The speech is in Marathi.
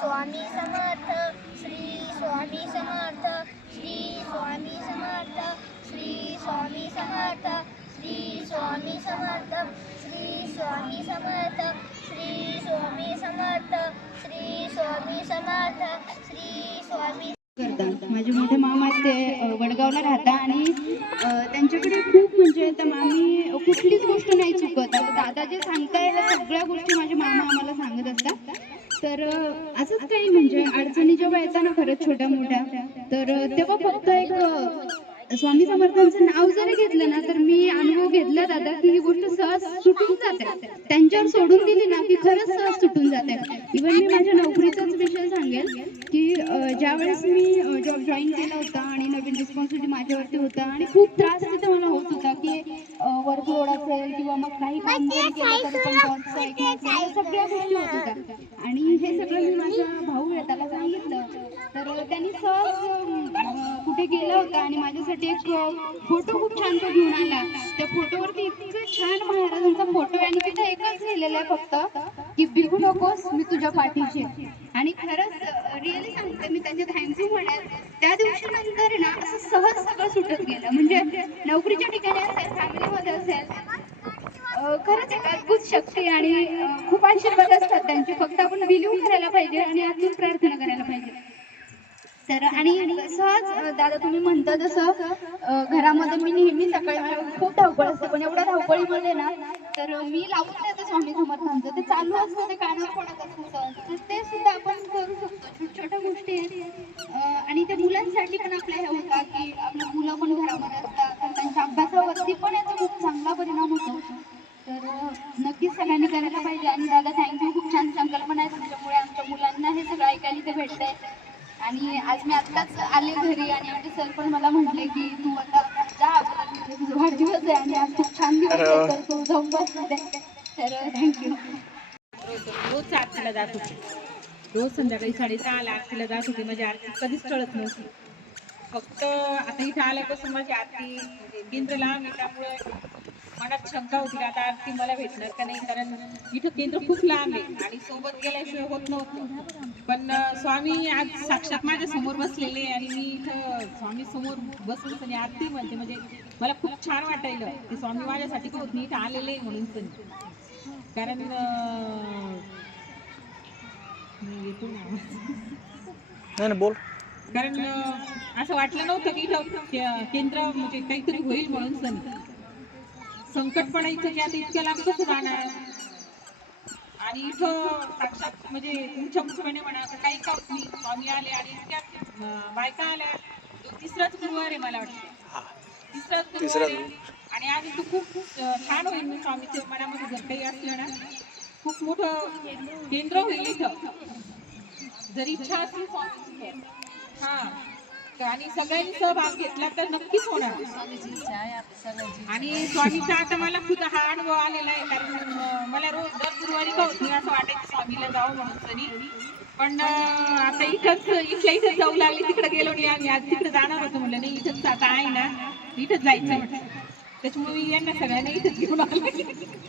स्वामी समर्थ श्री स्वामी समर्थ श्री स्वामी समर्थ श्री स्वामी समर्थ श्री स्वामी समर्थ श्री स्वामी समर्थ श्री स्वामी समर्थ श्री स्वामी समर्थ श्री स्वामी करतात माझे मोठे मामा ते वडगावला राहता आणि त्यांच्याकडे खूप म्हणजे आता मामी कुठलीच गोष्ट नाही चुकत. दादा जे सांगताय ह्या सगळ्या गोष्टी माझे मामा तर असंच काही म्हणजे अडचणी जेव्हा येतात ना खरंच छोट्या मोठ्या तर तेव्हा फक्त एक स्वामी समर्थांचं नाव जरी घेतलं ना तर मी अनुभव घेतला दादा की ही गोष्ट सहज सुटून जाते. त्यांच्यावर सोडून दिली ना की खरंच सहज सुटून जाते. इव्हन मी माझ्या नोकरीचाच विषय सांगेल की ज्यावेळेस मी जॉब जॉईन केला होता आणि नवीन रिस्पॉन्सिबिलिटी माझ्यावरती होता आणि खूप त्रास तिथे मला होत होता की वर्कलोड असेल किंवा मग काही काम जरी केलं तर पण सगळ्या गोष्टी होत होत्या. आणि हे सगळं मी माझा भाऊ आहे त्याला सांगितलं. तर त्यांनी सहज कुठे गेला होता आणि माझ्यासाठी एक फोटो खूप छान तो घेऊन आला. त्या फोटोवरती इतकं छान महाराजांचा फोटो आणि तिथं एकच लिहिलेलं आहे फक्त की बिघू नकोस मी तुझ्या पाठीशी आणि खरंच रिअली सांगते मी त्याचे थँक्यू म्हणेल. त्या दिवशी नंतर ना असं सहज सगळं सुटत गेलं. म्हणजे नोकरीच्या ठिकाणी असेल फॅमिलीमध्ये असेल खरंच एक अद्भुत शक्ती आणि खूप आशीर्वाद असतात त्यांचे. फक्त आपण बिलीव्ह करायला पाहिजे आणि आतून प्रार्थना करायला पाहिजे. तर आणि सहज दादा तुम्ही म्हणता तसं घरामध्ये मी नेहमी सकाळी खूप धावपळ असते पण एवढ्या धावपळीमध्ये ना तर मी लावून देते स्वामी समर्थांचं. ते चालू असतं ते कानावर पडत असतं तर ते सुद्धा आपण करू शकतो. छोट्या छोट्या गोष्टी आहेत. आणि ते मुलांसाठी पण आपल्या हे होतात की आपली मुलं पण घरामध्ये असतात तर त्यांच्या अभ्यासावरती पण याचा खूप चांगला परिणाम होतो. तर नक्कीच सगळ्यांनी करायला पाहिजे. आणि दादा थँक्यू खूप छान संकल्पना आहे तुमच्यामुळे. आमच्या मुलांना हे सगळं ऐकायला इथे भेटतंय. आणि आज मी आत्ताच आले घरी आणि आमचे सर पण मला म्हटले की तू आता जा आता तुझा वाढदिवस आहे आणि आज खूप छान दिवस आहे तर तू जाऊन बस तर थँक्यू रोज आरतीला जात होती. रोज संध्याकाळी साडेसहाला आरतीला जात होती माझी आरती कधीच टळत नव्हती. फक्त आता इथे आल्यापासून माझी आरती म्हणजे केंद्र लांब आहे त्यामुळे मनात शंका होती की आता आरती मला भेटणार का नाही? कारण इथं केंद्र खूप लांब आहे आणि सोबत गेल्याशिवाय होत नव्हतं. पण स्वामी आज साक्षात माझ्यासमोर बसलेले आणि मी इथं स्वामी समोर बसून सनी आरती म्हणते. म्हणजे मला खूप छान वाटायलं की स्वामी माझ्यासाठी होत मी इथं आलेले म्हणून सनी कारण येतो ना. बोल. कारण असं वाटलं नव्हतं की इथं केंद्र म्हणजे काहीतरी होईल म्हणून सण संकट पडायचं की आता इतक्या लांब कसं राहणार आणि इथं साक्षात म्हणजे तुमच्या मुखपणे म्हणा तर काही का होत नाही. स्वामी आले आणि इतक्यात अं, बायका आल्या. तो तिसराच गुरुवार आहे मला वाटतं. तिसराच गुरुवार आहे. आणि आज इथं खूप छान होईल मी स्वामीच्या मनामध्ये जर काही असलं ना खूप मोठं केंद्र होईल इथं. जर इच्छा असली स्वामीची. हा. तर आणि सगळ्यांनी सहभाग घेतला तर नक्कीच होणार. आणि स्वामीचा आता मला खुद हा अनुभव आलेला आहे कारण मला रोज दर गुरुवारी का असं वाटायचं स्वामीला जाऊ म्हणून तरी. पण आता इथंच इथल्या इथं जाऊ लागले तिकडे गेलो नाही आम्ही. आज तिकडे जाणार होतो म्हणलं नाही इथंच आता आहे ना इथंच जायचं म्हटलं. त्याच्यामुळे मी यांना सगळ्यांना इथंच घेऊन आलं.